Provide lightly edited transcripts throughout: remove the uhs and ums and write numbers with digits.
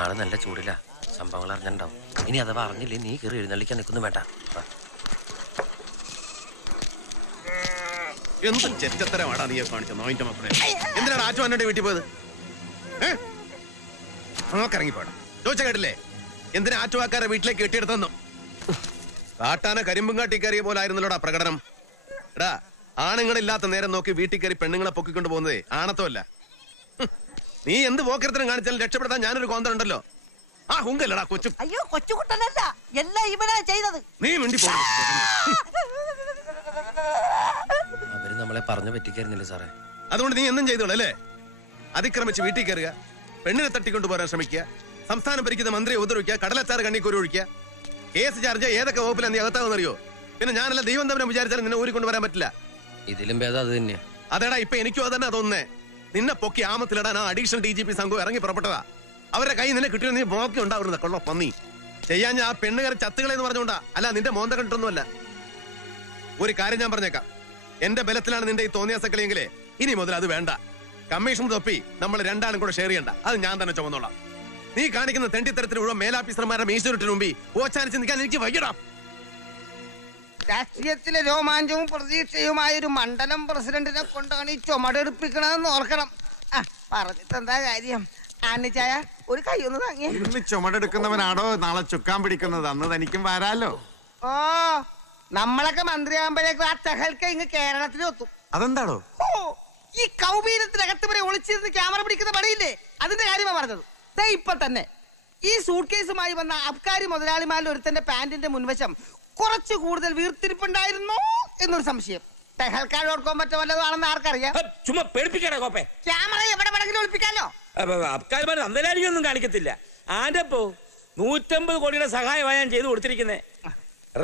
ആള് നല്ല ചൂടില്ല. സംഭവങ്ങൾ അറിഞ്ഞിട്ടുണ്ടാവും. ഇനി അഥവാ അറിഞ്ഞില്ലേ നീ കയറി എഴുന്നള്ളിക്കാൻ നിൽക്കുന്നു വേണ്ട. എന്ത് ചെറ്റത്തരമാടാ നീ കാണിച്ച നോയിന്റെ മക്കളെ. എന്തിനാണ് ആറ്റുവാൻ്റെ വീട്ടിൽ പോയത്? നോക്കിറങ്ങിപ്പോടാ. ചോദിച്ച കേട്ടില്ലേ എന്തിനാ ആറ്റുവാക്കാരെ വീട്ടിലേക്ക് കെട്ടിയെടുത്തെന്നു? കാട്ടാന കരിമ്പും കാട്ടി കയറിയ പോലെ ആയിരുന്നല്ലോടാ പ്രകടനം. എടാ, ആണുങ്ങളില്ലാത്ത നേരം നോക്കി വീട്ടിൽ കയറി പെണ്ണുങ്ങളെ പൊക്കിക്കൊണ്ട് പോകുന്നതേ ആണത്തമല്ല. നീ എന്ത് പോക്കരത്തിനും കാണിച്ചാലും രക്ഷപ്പെടുത്താൻ ഞാനൊരു കോന്തലുണ്ടല്ലോ. ആ ഹുങ്കല്ലടാ കൊച്ചു. അയ്യോ, കൊച്ചുകുട്ടനല്ല, എല്ലാം ഇവനാ ചെയ്തത്. നീ മിണ്ടി പോ. അവര് നമ്മളെ പറഞ്ഞു പറ്റിക്കായിരുന്നില്ല സാറേ. അതുകൊണ്ട് നീ എന്നും ചെയ്തോളല്ലേ? അതിക്രമിച്ച് വീട്ടിൽ കയറുക, പെണ്ണിനെ തട്ടിക്കൊണ്ടു പോരാൻ ശ്രമിക്കുക, സംസ്ഥാനം ഭരിക്കുന്ന മന്ത്രിയെ ഉപദ്രവിക്കുക, കടലച്ചാറ് കണ്ണിക്കൂരി ഒഴിക്കുക. കേസ് ചാർജ് ഏതൊക്കെ വകുപ്പിലാണ് നീ അകത്താവെന്നറിയോ? പിന്നെ ഞാനല്ല ദൈവം തമ്മിൽ വിചാരിച്ചാലും നിന്നെ ഊരിക്കൊണ്ട് വരാൻ പറ്റില്ല. ഇതിലും ഭേദം അത് തന്നെയാ. അതേടാ, ഇപ്പൊ എനിക്കും അതന്നെ തോന്നുന്നേ. നിന്നെ പൊക്കി ആമത്തിലിടാൻ ആ അഡീഷണൽ DGP സംഘം ഇറങ്ങി പുറപ്പെട്ടതാ. അവരുടെ കൈ നിന്നെ കിട്ടിയ നീ നോക്കി ഉണ്ടാവുന്ന കൊള്ള പന്നി. ചെയ്യാൻ ഞാൻ ആ പെണ്ണുകാരൻ ചത്തുകളെന്ന് പറഞ്ഞുകൊണ്ടാ, അല്ല നിന്റെ മോന്ത കണ്ടിട്ടൊന്നുമല്ല. ഒരു കാര്യം ഞാൻ പറഞ്ഞേക്കാം, എന്റെ ബലത്തിലാണ് നിന്റെ ഈ തോന്നിയാസക്കളിയെങ്കിലേ ഇനി മുതൽ അത് വേണ്ട. കമ്മീഷൻ തൊപ്പി നമ്മൾ രണ്ടാളും കൂടെ ഷെയർ ചെയ്യണ്ട, അത് ഞാൻ തന്നെ ചുമന്നോളാം. നീ കാണിക്കുന്ന തെണ്ടിത്തരത്തിന് മുഴുവൻ മേലാഫീസർമാരുടെ മീശുരുട്ടിന് മുമ്പിൽ ഓച്ചാനിച്ച് നിൽക്കാൻ എനിക്ക് വയ്യടാം. രാഷ്ട്രീയത്തിലെ രോമാഞ്ചവും പ്രതീക്ഷയുമായ ഒരു മണ്ഡലം പ്രസിഡന്റിനെ കൊണ്ടാണ് ഈ ചുമടെടുപ്പിക്കണമെന്ന് ഓർക്കണം. പറഞ്ഞിട്ട് എന്താ കാര്യം? ആനിച്ചായ ഒരു കൈ ഒന്ന് താങ്ങിയ. ചുമടെടുക്കുന്നവനാണോ നാളെ ചുക്കാൻ പിടിക്കുന്നത്? അന്ന് തനിക്കും വരാലോ. ഓ, നമ്മളൊക്കെ മന്ത്രിയാകുമ്പോഴേക്കും ആ ചഹൽക്ക ഇങ്ങ് കേരളത്തിൽ ഒത്തും. അതെന്താണോ? ഓ, ഈ കൗബീനത്തിനകത്ത് വരെ ഒളിച്ചിരുന്ന് ക്യാമറ പിടിക്കുന്ന പണിയില്ലേ, അതിന്റെ കാര്യമാണ് പറഞ്ഞത്. ഇപ്പൊ തന്നെ ഈ സൂട്ട് കേസുമായി വന്ന അബ്കാരി മുതലാളിമാരിൽ ഒരുത്തന്റെ പാന്റിന്റെ മുൻവശം കുറച്ച് കൂടുതൽ വീർത്തിരിപ്പുണ്ടായിരുന്നോ എന്നൊരു സംശയം. ടെഹൽക്കാരോർക്കാൻ പറ്റ വല്ലതാണെന്ന് ആർക്കറിയാം. ചുമ്മാ പേടിപ്പിക്കാനോ കോപ്പെ? ക്യാമറ എവിടെ വേണമെങ്കിലും ഒളിപ്പിക്കാലോ. അബ്കാരിമാർ അന്തരാരിയൊന്നും കാണിക്കത്തില്ല. ആന്റപ്പോ 150 കോടിയുടെ സഹായമായി ഞാൻ ചെയ്തു കൊടുത്തിരിക്കുന്നത്.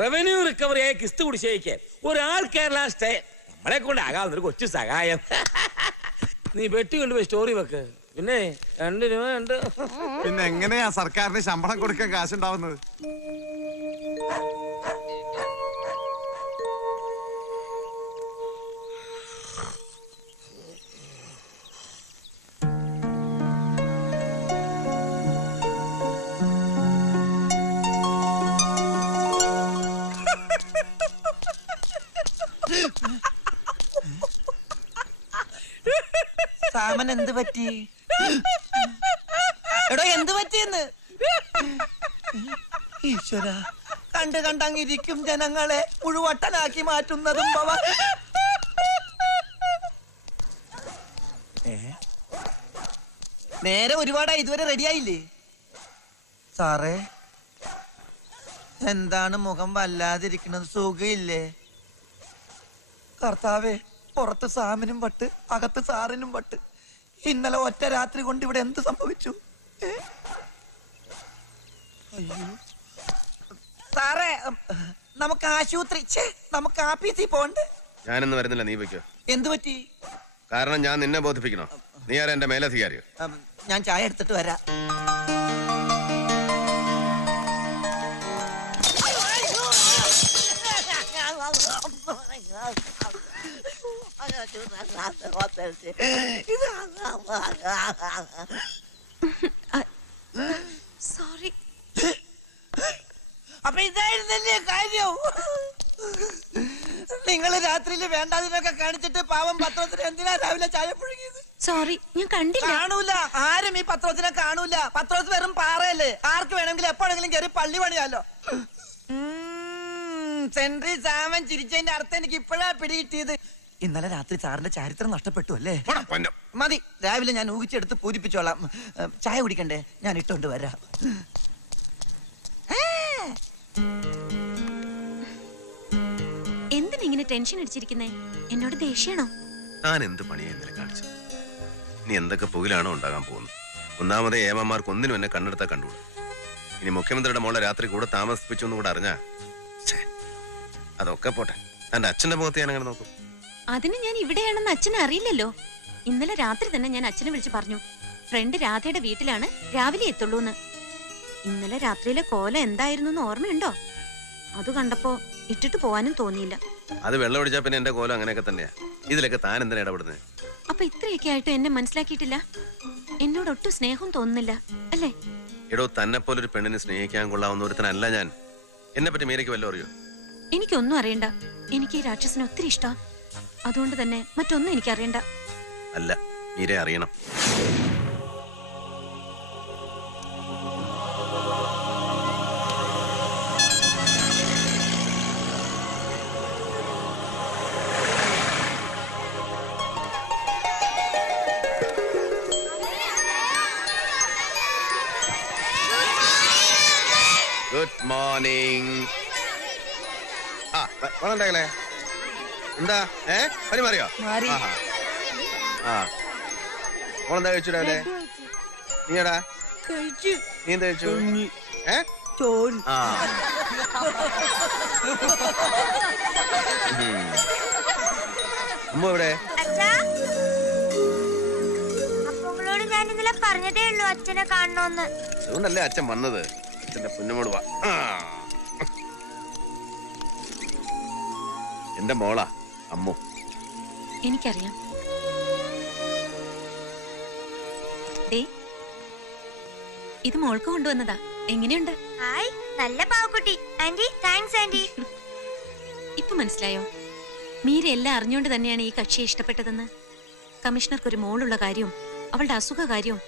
റവന്യൂ റിക്കവറി ആയ കിസ്ത് കുടിശ്ശേരിക്ക് ഒരാൾ കേരള സ്റ്റേ നമ്മളെ കൊണ്ട് ആകാവുന്നൊരു കൊച്ചു സഹായം. നീ വെട്ടി കൊണ്ടുപോയി സ്റ്റോറി വെക്ക്. പിന്നെ 2 രൂപ ഉണ്ട്. പിന്നെ എങ്ങനെയാ സർക്കാരിന് ശമ്പളം കൊടുക്കാൻ കാശുണ്ടാവുന്നത്? സാമൻ എന്ത് പറ്റി? എടോ, എന്ത് പറ്റിയെന്ന്? ഈശ്വര, കണ്ടങ്ങിരിക്കും ജനങ്ങളെ മുഴുവട്ടനാക്കി മാറ്റുന്നതും നേരെ ഒരുപാടായി, ഇതുവരെ റെഡിയായില്ലേ? സാറേ, എന്താണ് മുഖം വല്ലാതിരിക്കുന്നത്? സുഖയില്ലേ? കർത്താവേ, പുറത്ത് സാമിനും പട്ട്, അകത്ത് സാറിനും പട്ട്. ഇന്നലെ ഒറ്റ രാത്രി കൊണ്ട് ഇവിടെ എന്ത് സംഭവിച്ചു? അയ്യോ സാറേ, നമുക്ക് ആശുപത്രി, നമുക്ക് ആഫീസിൽ പോണ്ടേ? ഞാനൊന്നും വരുന്നില്ല, നീ വയ്ക്കോ. എന്തു പറ്റി? കാരണം ഞാൻ നിന്നെ ബോധിപ്പിക്കണോ? നീ ആരാ എന്റെ മേലധികാരിയോ? ഞാൻ ചായ എടുത്തിട്ട് വരാം. സോറി. അപ്പൊ ഇതായിരുന്നല്ലേ കാര്യം? നിങ്ങൾ രാത്രിയിൽ വേണ്ടാതിനൊക്കെ കാണിച്ചിട്ട് പാവം പത്രത്തിന് എന്തിനാ രാവിലെ ചായ പുഴുകിയത്? സോറി, ഞാൻ കണ്ടില്ല. കാണൂല, ആരും ഈ പത്രത്തിനെ കാണൂല. പത്രത്തിൽ വെറും പാറയല്ലേ, ആർക്ക് വേണമെങ്കിലും എപ്പോഴെങ്കിലും കയറി പള്ളി പണിയാലോ. സെൻട്രി സാമൻ ചിരിച്ചതിന്റെ അർത്ഥം എനിക്ക് ഇപ്പോഴാ പിടികിട്ടിയത്. ഇന്നലെ രാത്രി സാറിന്റെ ചരിത്രം നഷ്ടപ്പെട്ടു അല്ലേ? മതി, രാവിലെ ഞാൻ ഊഹിച്ചെടുത്ത് പൂരിപ്പിച്ചോളാം. ചായ കുടിക്കണ്ടേ? ഞാൻ ഇട്ടോണ്ട് വരാം. എന്തിനിങ്ങനെ ടെൻഷൻ അടിച്ചിരിക്കുന്നേ? എന്നോട് ദേഷ്യാണോ? ഞാൻ എന്ത് പണിയാ ഇന്നലെ കാണിച്ചത്? നീ എന്തൊക്കെ പുകിലാണോ ഉണ്ടാകാൻ പോകുന്നത്? ഒന്നാമതേ ഏമാർക്ക് ഒന്നിനും എന്നെ കണ്ണെടുത്താ കണ്ടുകൂടാ. ഇനി മുഖ്യമന്ത്രിയുടെ മോളെ രാത്രി കൂടെ താമസിപ്പിച്ചു എന്ന് കൂടെ അറിഞ്ഞാ അതൊക്കെ പോട്ടെ, എന്റെ അച്ഛന്റെ മുഖത്ത് ഞാൻ അങ്ങനെ നോക്കും. അതിന് ഞാൻ ഇവിടെയാണെന്ന് അച്ഛനെ അറിയില്ലല്ലോ. ഇന്നലെ രാത്രി തന്നെ ഞാൻ അച്ഛനെ വിളിച്ചു പറഞ്ഞു, ഫ്രണ്ട് രാധയുടെ വീട്ടിലാണ്, രാവിലെ എത്തുള്ളൂന്ന്. ഇന്നലെ രാത്രിയിലെ കോല എന്തായിരുന്നു ഓർമ്മയുണ്ടോ? അത് കണ്ടപ്പോ ഇട്ടിട്ട് പോവാനും തോന്നിയില്ല. അത് വെള്ളം ഒഴിച്ചാ പിന്നെ എന്റെ കോലം അങ്ങനെയൊക്കെ തന്നെയാ. ഇതിലൊക്കെ താൻ എന്തിനാ ഇടപെടുന്നത്? അപ്പൊ ഇത്രയൊക്കെ ആയിട്ട് എന്നെ മനസ്സിലാക്കിയിട്ടില്ല? എന്നോട് ഒട്ടും സ്നേഹം തോന്നുന്നില്ല അല്ലേ? എടോ തന്നെ പോലൊരു പെണ്ണിനെ സ്നേഹിക്കാൻ കൊള്ളാവുന്ന ഒരുത്തനല്ല ഞാൻ. എന്നെ പറ്റി മീരയ്ക്ക് വല്ലതും അറിയോ? എനിക്കൊന്നും അറിയണ്ട. എനിക്ക് ഈ രാക്ഷസനെ ഒത്തിരി ഇഷ്ടം. അതുകൊണ്ട് തന്നെ മറ്റൊന്നും എനിക്ക് അറിയണ്ട. അല്ല, മീരെ അറിയണം. Good morning. വന്നേ. എന്താ പനി മാറിയോ? ആ ഓളെന്താ കഴിച്ചു രാവിലെ? നീടാ നീ എന്താ കഴിച്ചു? ആ അമ്മ എവിടെ? അപ്പോളോട് ഞാൻ ഇന്നലെ പറഞ്ഞതേ ഉള്ളൂ അച്ഛനെ കാണണോന്ന്. അതുകൊണ്ടല്ലേ അച്ഛൻ വന്നത്. അച്ഛന്റെ പൊന്നുമോട് വാ. എന്റെ മോളാ അമ്മു. എനിക്കറിയാം. ദേ, ഇത് മോൾക്ക് കൊണ്ടുവന്നതാ. എങ്ങനെയുണ്ട്? ഹായ്, നല്ല പാവക്കുട്ടി. Anti, thanks anti. ഇപ്പൊ മനസ്സിലായോ? മീര എല്ലാം അറിഞ്ഞുകൊണ്ട് തന്നെയാണ് ഈ കക്ഷിയെ ഇഷ്ടപ്പെട്ടതെന്ന്. കമ്മീഷണർക്ക് ഒരു മോളുള്ള കാര്യവും അവളുടെ അസുഖ കാര്യവും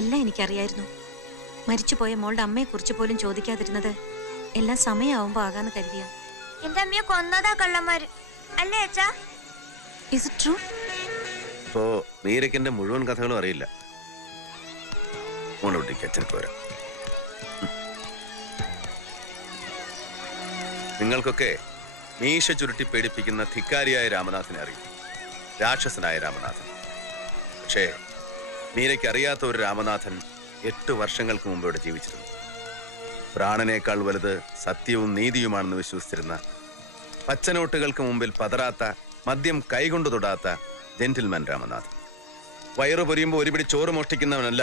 എല്ലാം എനിക്കറിയായിരുന്നു. മരിച്ചുപോയ മോളുടെ അമ്മയെ കുറിച്ച് പോലും ചോദിക്കാതിരുന്നത് എല്ലാം സമയമാവുമ്പോ ആകാന്ന് കരുതിയ. എന്റെ അമ്മയെ കൊന്നതാ കള്ളന്മാര്, അല്ലേ അച്ഛാ? Is it true? ഇപ്പോ മീരയ്ക്ക് എന്റെ മുഴുവൻ കഥകളും അറിയില്ല. മോളോട്ടേക്ക് അച്ഛനക്ക് വരാം. നിങ്ങൾക്കൊക്കെ മീശ ചുരുട്ടി പേടിപ്പിക്കുന്ന ധിക്കാരിയായ രാമനാഥനെ അറിയും, രാക്ഷസനായ രാമനാഥൻ. പക്ഷേ മീരയ്ക്ക് അറിയാത്ത ഒരു രാമനാഥൻ 8 വർഷങ്ങൾക്ക് മുമ്പ് ഇവിടെ ജീവിച്ചിരുന്നു. പ്രാണനേക്കാൾ വലുത് സത്യവും നീതിയുമാണെന്ന് വിശ്വസിച്ചിരുന്ന, പച്ചനോട്ടുകൾക്ക് മുമ്പിൽ പതറാത്ത, മദ്യം കൈകൊണ്ട് തൊടാത്ത ജെന്റിൽമാൻ രാമനാഥൻ. വയറു പൊരിയുമ്പോൾ ഒരുപിടി ചോറ് മോഷ്ടിക്കുന്നവനല്ല,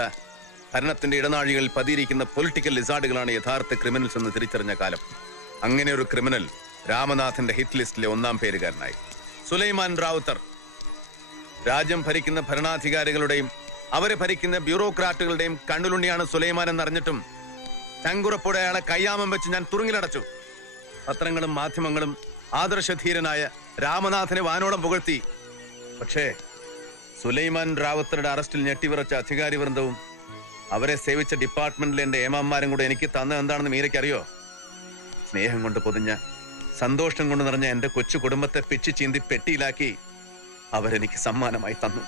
ഭരണത്തിന്റെ ഇടനാഴികളിൽ പതിയിരിക്കുന്ന പൊളിറ്റിക്കൽ ലിസാർഡുകളാണ് യഥാർത്ഥ ക്രിമിനൽസ് എന്ന് തിരിച്ചറിഞ്ഞ കാലം. അങ്ങനെ ഒരു ക്രിമിനൽ രാമനാഥന്റെ ഹിറ്റ് ലിസ്റ്റിലെ 1ാം പേരുകാരനായി. സുലൈമാൻ റാവുത്തർ. രാജ്യം ഭരിക്കുന്ന ഭരണാധികാരികളുടെയും അവരെ ഭരിക്കുന്ന ബ്യൂറോക്രാറ്റുകളുടെയും കണ്ണുലുണ്ണിയാണ് സുലൈമാൻ എന്നറിഞ്ഞിട്ടും ചങ്കുറപ്പോടെ അയാളെ കയ്യാമം വെച്ച് ഞാൻ തുറുങ്ങിലടച്ചു. പത്രങ്ങളും മാധ്യമങ്ങളും ആദർശധീരനായ രാമനാഥനെ വാനോളം പുകഴ്ത്തി. പക്ഷേ സുലൈമാൻ റാവുത്തറുടെ അറസ്റ്റിൽ ഞെട്ടിവിറച്ച അധികാരി വൃന്ദവും അവരെ സേവിച്ച ഡിപ്പാർട്ട്മെന്റിലെ എന്റെ ഏമാന്മാരും കൂടെ എനിക്ക് തന്ന എന്താണെന്ന് മീരയ്ക്കറിയോ? സ്നേഹം കൊണ്ട് പൊതിഞ്ഞ, സന്തോഷം കൊണ്ട് നിറഞ്ഞ എന്റെ കൊച്ചു കുടുംബത്തെ പിച്ചു ചീന്തി പെട്ടിയിലാക്കി അവരെനിക്ക് സമ്മാനമായി തന്നു.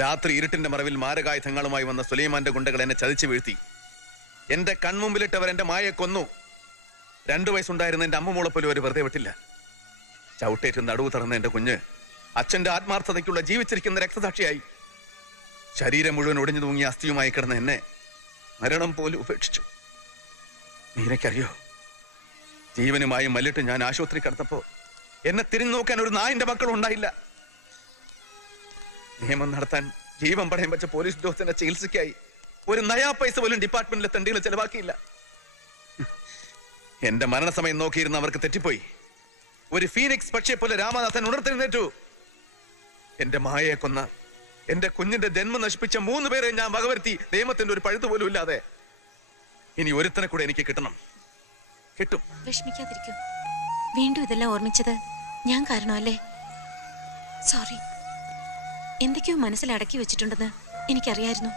രാത്രി ഇരുട്ടിന്റെ മറവിൽ മാരകായുധങ്ങളുമായി വന്ന സുലൈമാന്റെ ഗുണ്ടകൾ എന്നെ ചതിച്ചു വീഴ്ത്തി. എന്റെ കൺമുമ്പിലിട്ടവർ എന്റെ മായെ കൊന്നു. 2 വയസ്സുണ്ടായിരുന്ന എന്റെ അമ്മമോളെ പോലും ഒരു വെറുതെ വിട്ടില്ല. ചവിട്ടേറ്റ് നടുവ് തറന്ന എന്റെ കുഞ്ഞ് അച്ഛന്റെ ആത്മാർത്ഥതയ്ക്കുള്ള ജീവിച്ചിരിക്കുന്ന രക്തസാക്ഷിയായി. ശരീരം മുഴുവൻ ഒടിഞ്ഞു തൂങ്ങിയ അസ്ഥിയുമായി കിടന്ന എന്നെ മരണം പോലും ഉപേക്ഷിച്ചു. നീനക്കറിയോ, ജീവനുമായി മല്ലിട്ട് ഞാൻ ആശുപത്രി കിടന്നപ്പോ എന്നെ തിരിഞ്ഞു നോക്കാൻ ഒരു നായിന്റെ മക്കളും ഉണ്ടായില്ല. നിയമം നടത്താൻ ജീവൻ പണയം വെച്ച പോലീസ് ഉദ്യോഗസ്ഥന്റെ ചികിത്സയ്ക്കായി ഒരു നയാ പൈസ പോലും ഡിപ്പാർട്ട്മെന്റിലെ തണ്ടികൾ ചെലവാക്കിയില്ല. എന്റെ മരണസമയം നോക്കിയിരുന്ന അവർക്ക് തെറ്റിപ്പോയി. ഒരു ഫീനിക്സ് പക്ഷിയെ പോലെ രാമനാഥൻ ഉണർത്തെഴുന്നേറ്റു. എന്റെ മായയെ കൊന്ന, എന്റെ കുഞ്ഞിന്റെ ജന്മം നശിപ്പിച്ച 3 പേരെ ഞാൻ വകവരുത്തി, നിയമത്തിന്റെ ഒരു പഴുതു പോലും ഇല്ലാതെ. ഇനി ഒരുത്തനെ കൂടെ എനിക്ക് കിട്ടണം. കിട്ടും. വിഷമിക്കാതിരിക്കൂ. വീണ്ടും ഇതെല്ലാം ഓർമ്മിച്ചത് ഞാൻ കാരണമല്ലേ? സോറി. എന്തൊക്കെയോ മനസ്സിൽ അടക്കി വെച്ചിട്ടുണ്ടെന്ന് എനിക്കറിയായിരുന്നു.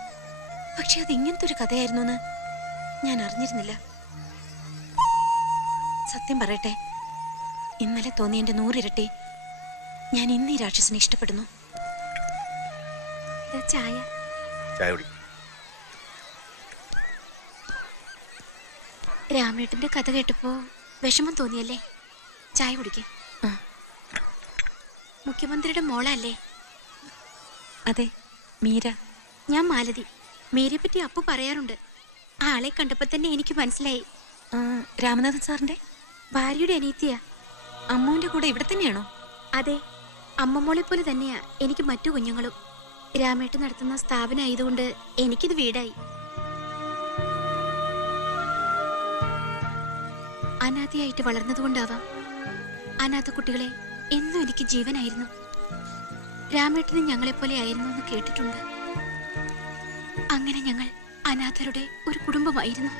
പക്ഷെ അത് ഇങ്ങനത്തെ ഒരു കഥയായിരുന്നു എന്ന് ഞാൻ അറിഞ്ഞിരുന്നില്ല. സത്യം പറയട്ടെ, ഇന്നലെ തോന്നിയ എന്റെ 100 ഇരട്ടി ഞാൻ ഇന്ന് ഈ രാക്ഷസനെ ഇഷ്ടപ്പെടുന്നു. ചായ. ചായ കുടി. രാമേട്ടന്റെ കഥ കേട്ടപ്പോ വിഷമം തോന്നിയല്ലേ? ചായ കുടിക്കേ. മുഖ്യമന്ത്രിയുടെ മോളല്ലേ? അതെ, മീര. ഞാൻ മാലതി. മീരയെ പറ്റി അപ്പു പറയാറുണ്ട്. ആളെ കണ്ടപ്പോ തന്നെ എനിക്ക് മനസ്സിലായി. രാമനാഥൻ സാറിന്റെ ഭാര്യയുടെ അനിയത്തിയാ. അമ്മുവിന്റെ കൂടെ ഇവിടെ തന്നെയാണോ? അതെ, അമ്മമോളെ പോലെ തന്നെയാ എനിക്ക് മറ്റു കുഞ്ഞുങ്ങളും. രാമേട്ടൻ നടത്തുന്ന സ്ഥാപനം ആയതുകൊണ്ട് എനിക്കിത് വീടായി. അനാഥയായിട്ട് വളർന്നതുകൊണ്ടാവാം അനാഥ കുട്ടികളെ എന്നും എനിക്ക് ജീവനായിരുന്നു. രാമേട്ടനും ഞങ്ങളെപ്പോലെ ആയിരുന്നു എന്ന് കേട്ടിട്ടുണ്ട്. അങ്ങനെ ഞങ്ങൾ അനാഥരുടെ ഒരു കുടുംബമായിരുന്നു.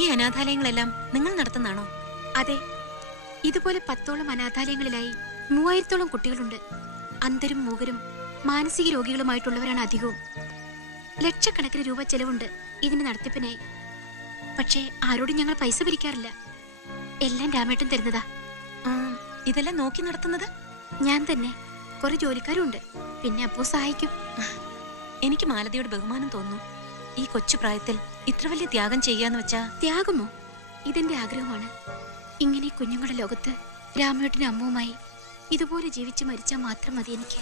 ഈ അനാഥാലയങ്ങളെല്ലാം നിങ്ങൾ നടത്തുന്നതാണോ? അതെ, ഇതുപോലെ 10ഓളം അനാഥാലയങ്ങളിലായി 3000ഓളം കുട്ടികളുണ്ട്. അന്ധരും മൂകരും മാനസിക രോഗികളുമായിട്ടുള്ളവരാണ് അധികവും. ലക്ഷക്കണക്കിന് രൂപ ചെലവുണ്ട് ഇതിന് നടത്തിപ്പിനായി. പക്ഷേ ആരോടും ഞങ്ങൾ പൈസ പിരിക്കാറില്ല. എല്ലാം രാമേട്ടൻ തരുന്നതാ. ഇതെല്ലാം നോക്കി നടത്തുന്നത് ഞാൻ തന്നെ. കുറെ ജോലിക്കാരും ഉണ്ട്, പിന്നെ അപ്പോ സഹായിക്കും. എനിക്ക് മാലതിയോട് ബഹുമാനം തോന്നുന്നു. ഈ കൊച്ചു പ്രായത്തിൽ ഇത്ര വലിയ ത്യാഗം ചെയ്യാന്ന് വെച്ചാ. ത്യാഗമോ? ഇതെന്റെ ആഗ്രഹമാണ്. ഇങ്ങനെ കുഞ്ഞുങ്ങളുടെ ലോകത്ത് രാമേട്ടനും അമ്മുവുമായി ഇതുപോലെ ജീവിച്ച് മരിച്ചാൽ മാത്രം മതി എനിക്ക്.